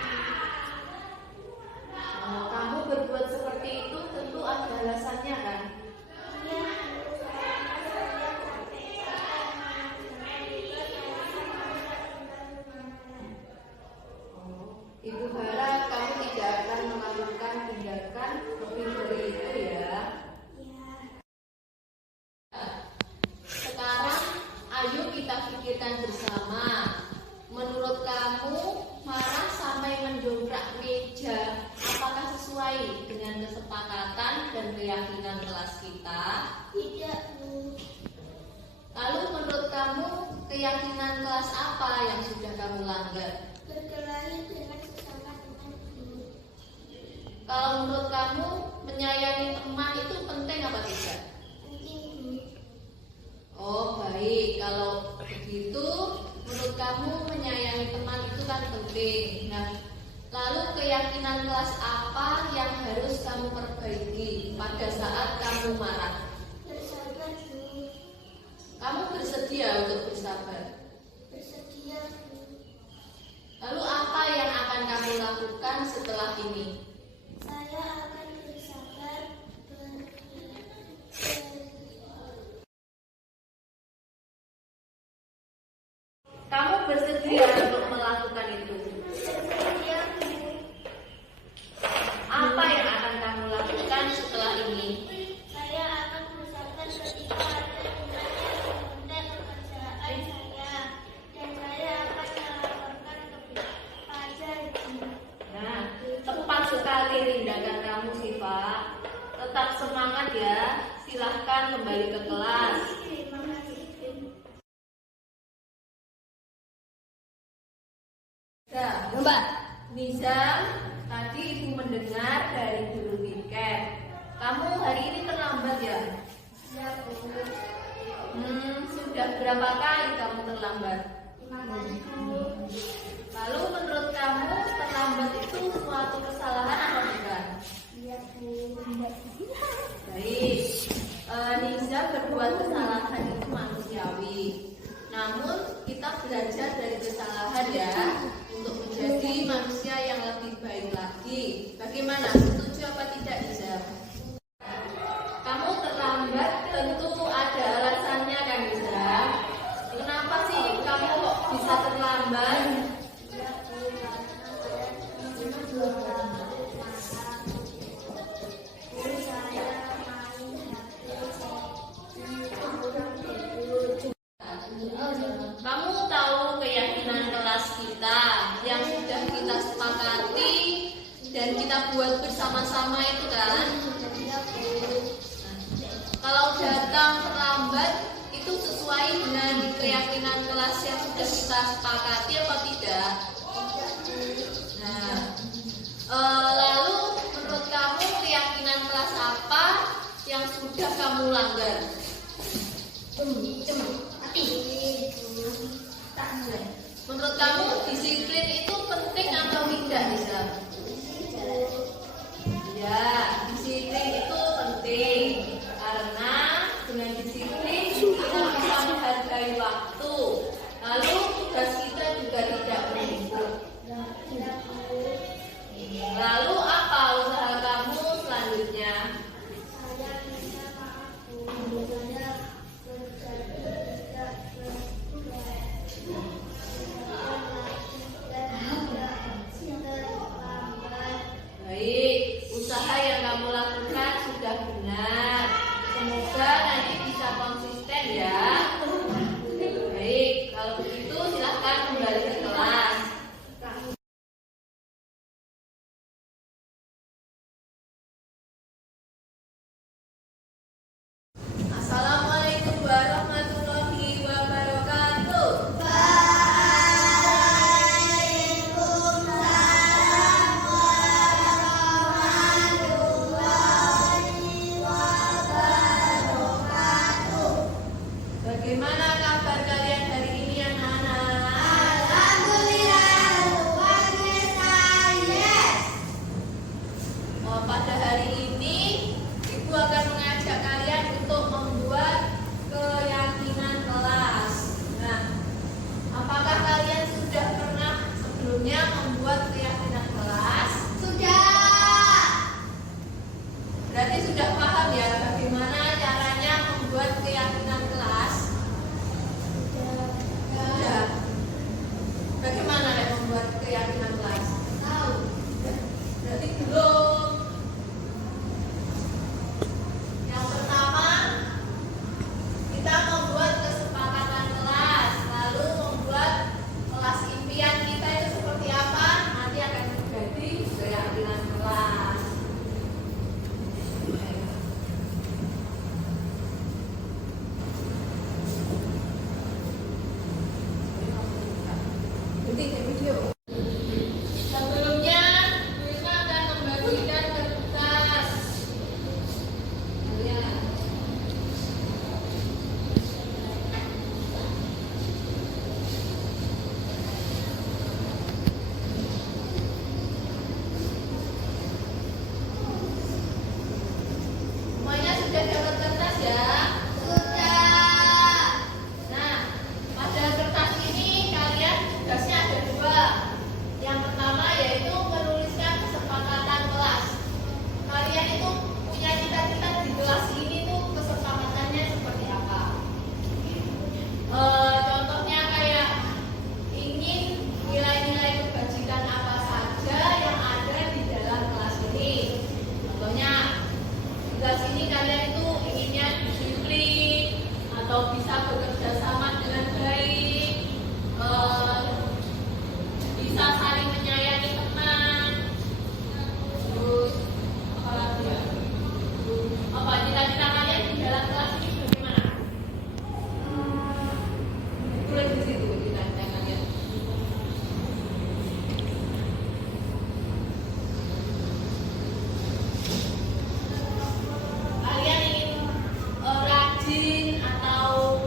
Oh, kamu berbuat seperti itu tentu ada alasannya kan? Iya Bu, soalnya saya capek Oh, ibu harap kamu tidak akan melakukan tindakan lebih dari itu ya. Iya. Sekarang ayo kita pikirkan bersama keyakinan kelas apa yang sudah kamu langgar? Berkelahi dengan sesama teman guru. Kalau menurut kamu menyayangi teman itu penting apa tidak? Penting guru. Oh baik, kalau begitu menurut kamu menyayangi teman itu kan penting. Nah, lalu keyakinan kelas apa yang harus kamu perbaiki pada saat kamu marah? Bersabar guru. Kamu bersedia untuk bersabar? Bersedia guru. Lalu apa yang akan kamu lakukan setelah ini? Saya akan bersabar. Kamu bersedia untuk melakukan itu? Bersedia guru. Apa yang akan kamu lakukan setelah ini? Saya akan bersabar ketika ada teman yang menunda pekerjaan saya, dan saya akan melaporkan kepada ibu. Nah, tepat sekali tindakan kamu, Siva. Tetap semangat ya. Silahkan kembali ke kelas. Terima kasih. Nah, Nizam, tadi ibu mendengar dari guru tiket. Kamu hari ini terlambat ya? Ya, guru. Sudah berapa kali kamu terlambat? Terima kasih, guru. Lalu menurut kamu terlambat itu suatu kesalahan atau bukan? Ya, guru. Baik, Nizam berbuat kesalahan itu manusiawi. Namun kita belajar dari kesalahan ya, untuk menjadi manusia yang lebih baik lagi. Bagaimana? Setuju apa tidak, Nizam? Kamu terlambat tentu ada alasannya kan, Nizam? Kenapa sih kamu kok bisa terlambat? Ya, guru. Karena saya belum dapat makan. Guru, saya main HP kurang tidur. Kamu tahu keyakinan kelas kita yang sudah kita sepakati dan kita buat bersama-sama itu kan? Kalau datang terlambat itu sesuai dengan keyakinan kelas yang sudah kita sepakati apa tidak? Nah, lalu menurut kamu keyakinan kelas apa yang sudah kamu langgar? Menurut kamu disiplin itu penting atau tidak, Nisa? Ya, disiplin itu penting karena dengan disiplin kita bisa menghargai waktu. Lalu tugas kita juga tidak menumpuk. Lalu apa usaha kamu selanjutnya? Saya minta maaf, guru. Saya berjadi tidak terlambat. Baik, usaha yang kamu lakukan sudah benar. Semoga nanti bisa konsisten ya. Baik, kalau begitu silahkan kembali ke kelas. Assalamualaikum warahmatullahi wabarakatuh. Bagaimana kabar kalian hari ini anak-anak? Pada hari ini Ibu akan mengajak kalian untuk membuat keyakinan kelas. Nah, apakah kalian sudah pernah sebelumnya membuat keyakinan kelas? Sudah. Berarti sudah paham ya bagaimana caranya membuat keyakinan kelas? Sudah. di situ di kancah kalian. Kalian ingin rajin atau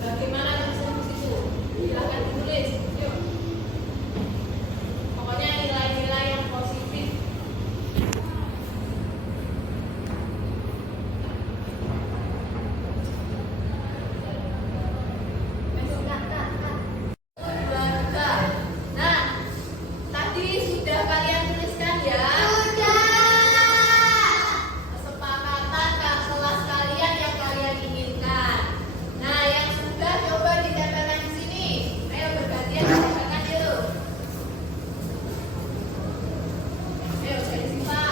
bagaimana tulisan di situ? Silakan ditulis. Yuk. Pokoknya nilai-nilai yang positif. Nah, tadi sudah kalian tuliskan ya? Kesepakatan kelas kalian yang kalian inginkan. Nah, yang sudah coba ditempelkan di sini. Ayo bergantian ditempelkan yuk. Ayo dari Siva.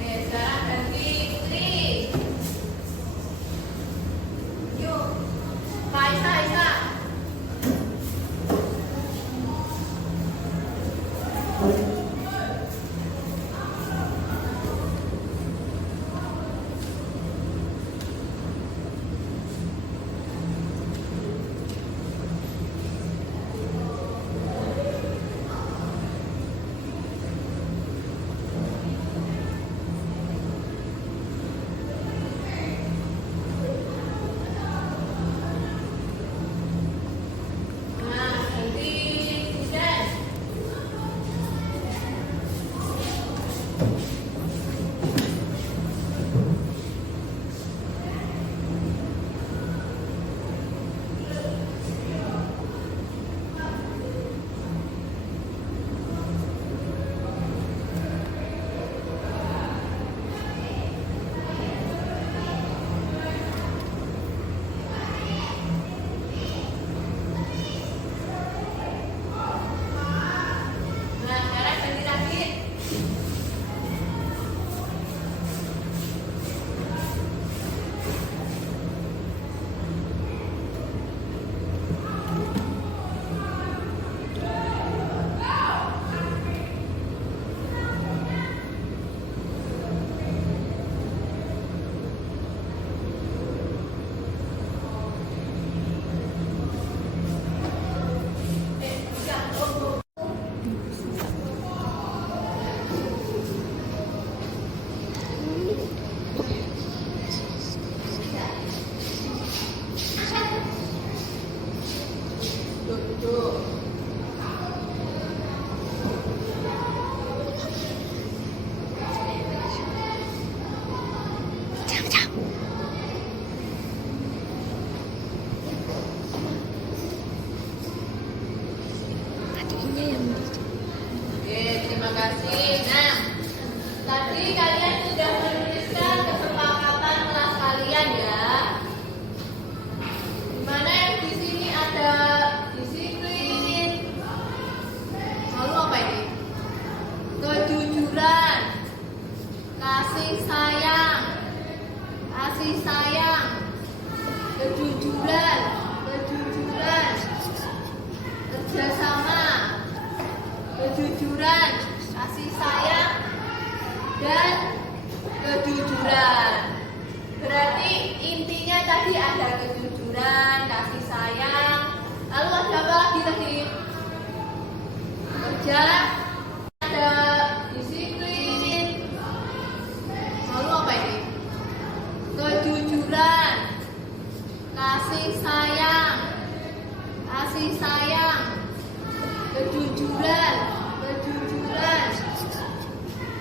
Oke, sekarang ganti Putri. Yuk, Raisa. Nah, ganti Hujan. Nah, sekarang ganti Radit. Duduk. Oke, terima kasih. Nah, tadi kalian sudah menuliskan kesepakatan kelas kalian ya. Dimana yang di sini ada disiplin. Lalu apa ini? Kejujuran, kasih sayang, kejujuran, kerjasama, kejujuran, kasih sayang, dan kejujuran. Berarti intinya tadi ada kejujuran, kasih sayang. Lalu ada apa lagi tadi? Kerja, ada disiplin. Lalu apa ini? Kejujuran, kasih sayang, kejujuran,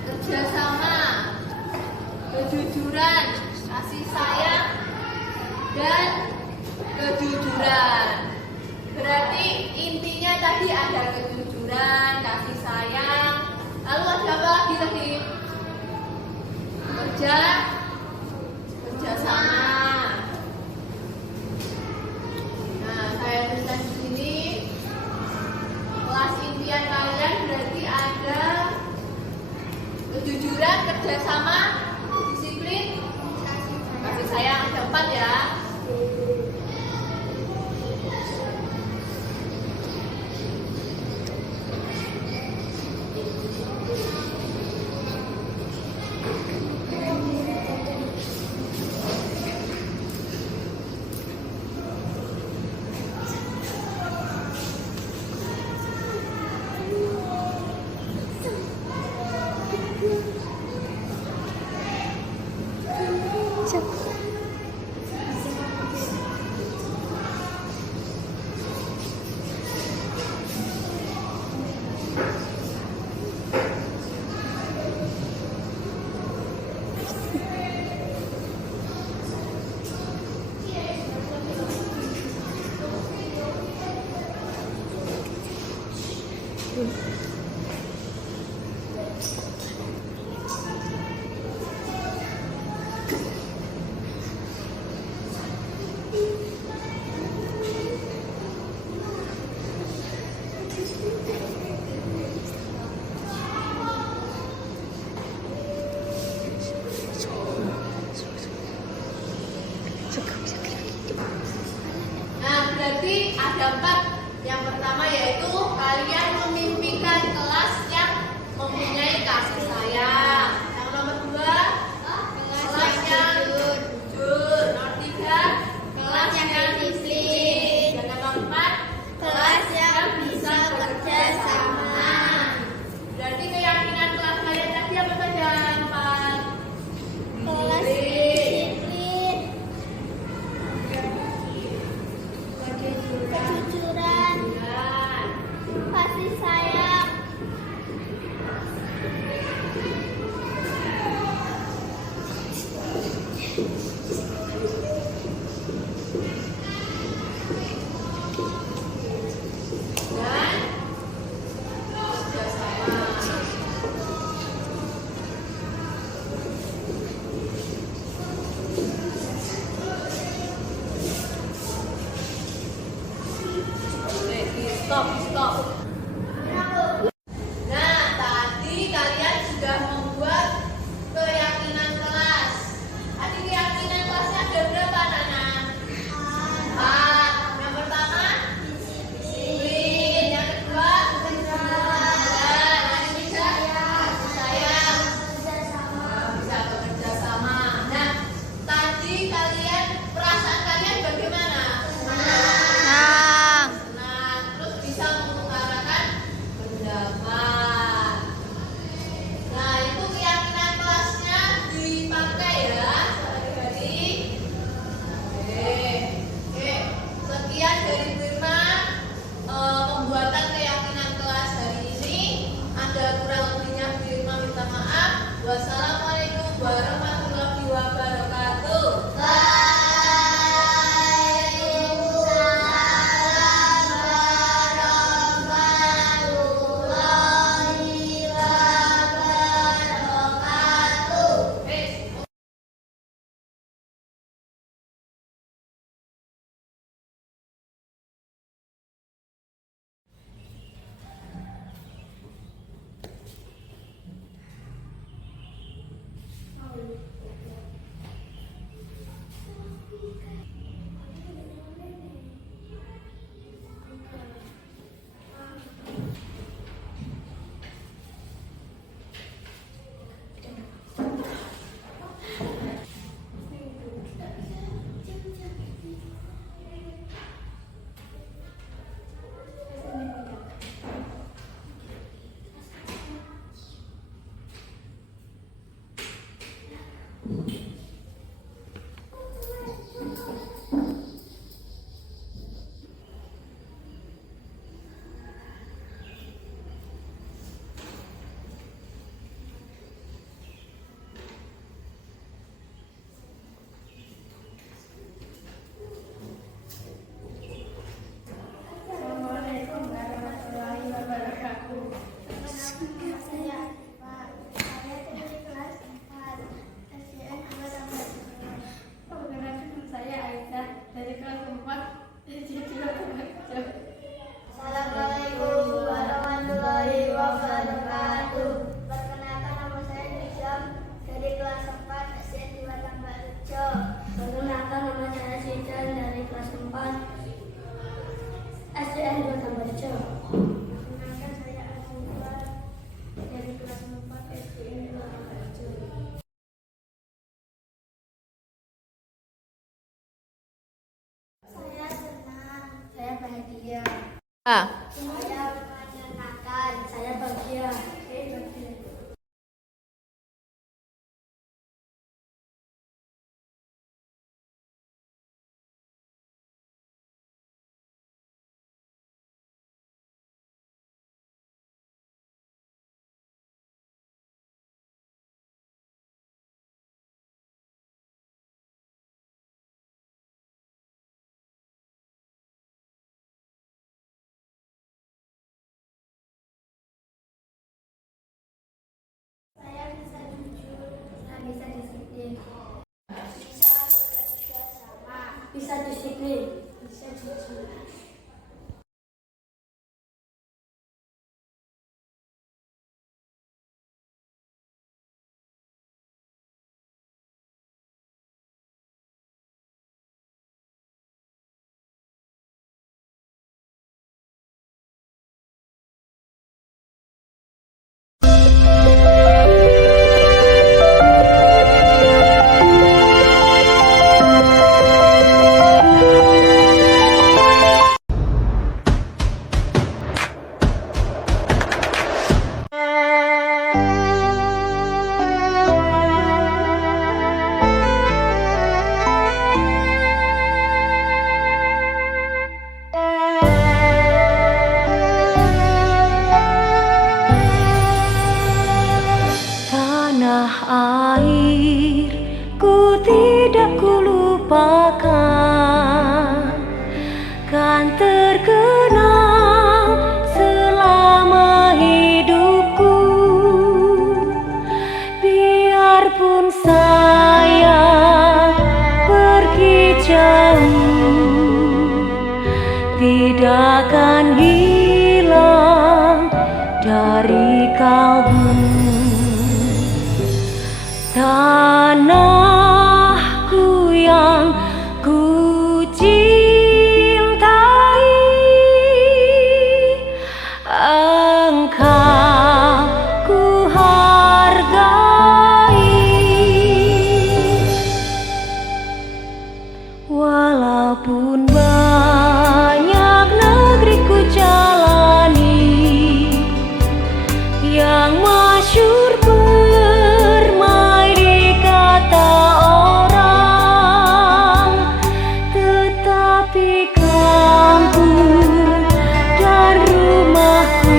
kerjasama, kejujuran, kasih sayang, dan kejujuran. Berarti intinya tadi ada kejujuran, kasih sayang. Lalu ada apa lagi tadi? Kerjasama. Nah, saya tuliskan di sini kelas impian kalian kejujuran, kerjasama, disiplin, kasih sayang. Ada 4 ya. Nah, berarti ada 4. Yang pertama yaitu kalian memimpikan Saya menyenangkan, saya bahagia. Saya bisa jujur, saya bisa disiplin. Bisa bekerja sama. Bisa disiplin. Bisa jujur. Tanah air ku tidak kulupakan, kan terkenang selama hidupku. Biarpun saya pergi jauh, tidak akan hilang dari kalbu. Tanahku yang ku cintai, engkau ku hargai. Walaupun banyak negeri ku jalani, yang masyhur bermain di kata orang, tetapi kampung dan rumahku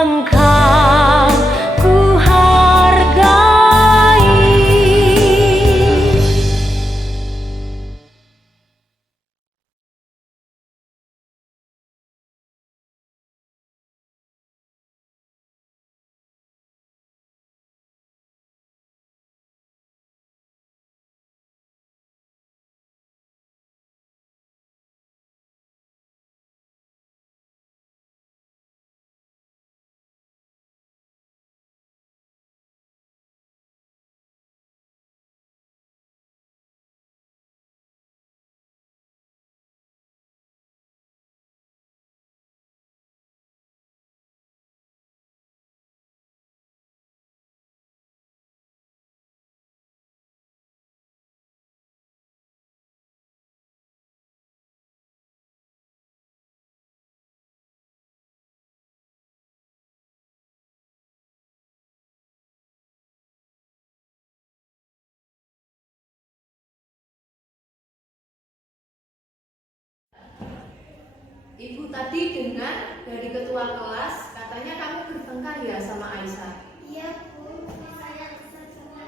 engkau ku hargai. Ibu tadi dengar dari ketua kelas katanya kamu bertengkar ya sama Aisyah. Iya Bu, saya kesal sama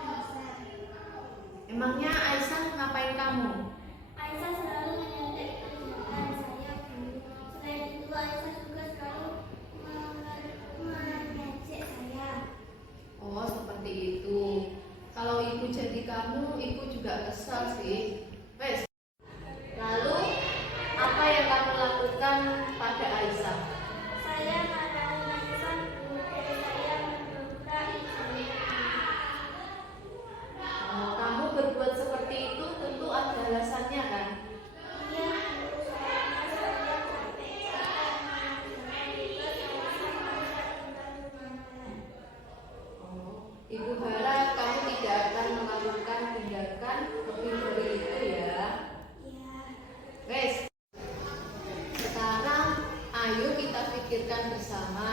Aisyah. Emangnya Aisyah ngapain kamu? Aisyah selalu menyontek kerjaan saya Bu. Selain itu Aisyah juga selalu mengejek saya. Oh, seperti itu. Kalau ibu jadi kamu, ibu juga kesal sih. Wes. Lalu apa yang kamu lakukan pada Aisyah? Saya marahi Aisyah Bu, dan saya mendobrak Aisyah. Oh, kamu berbuat seperti itu tentu ada alasannya kan? Iya Bu, soalnya saya capek dan juga saya sama Aisyah tinggal di rumah. Oh, ibu harap kamu tidak akan melakukan tindakan lebih dari itu ya. Iya. Wes. Sekarang ayo kita pikirkan bersama.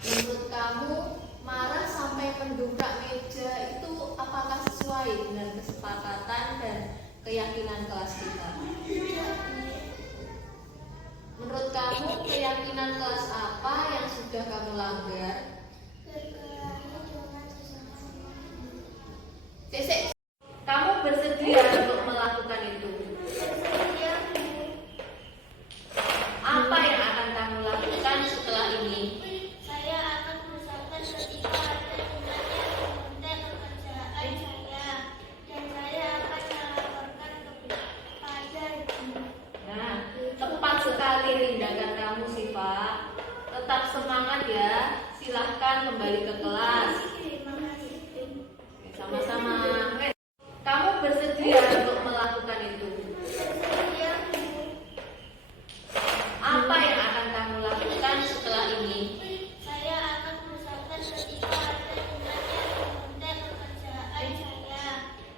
Menurut kamu marah sampai mendobrak meja itu apakah sesuai dengan kesepakatan dan keyakinan kelas kita? Menurut kamu keyakinan kelas apa yang sudah kamu langgar? Berkelahi dengan sesama teman. Sik, kamu bersedia untuk melakukan itu? Bersedia Bu. Apa yang akan kamu lakukan setelah ini? Saya akan berusaha ketika ada temannya mengontek pekerjaan saya, dan saya akan melaporkan kepada ibu. Nah, tepat sekali tindakan kamu, Siva. Tetap semangat ya. Silahkan kembali ke kelas. Terima kasih Bu. Sama-sama. Kamu bersedia untuk melakukan itu? Bersedia Bu. Apa yang akan kamu lakukan setelah ini? Saya akan berusaha ketika ada temannya mengontek pekerjaan saya,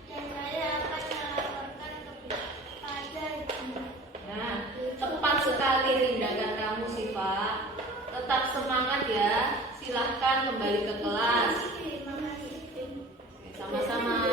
dan saya akan melaporkan kepada ibu. Nah, tepat sekali tindakan kamu, Siva. Tetap semangat ya. Silahkan kembali ke kelas. Terima kasih Bu. Sama-sama.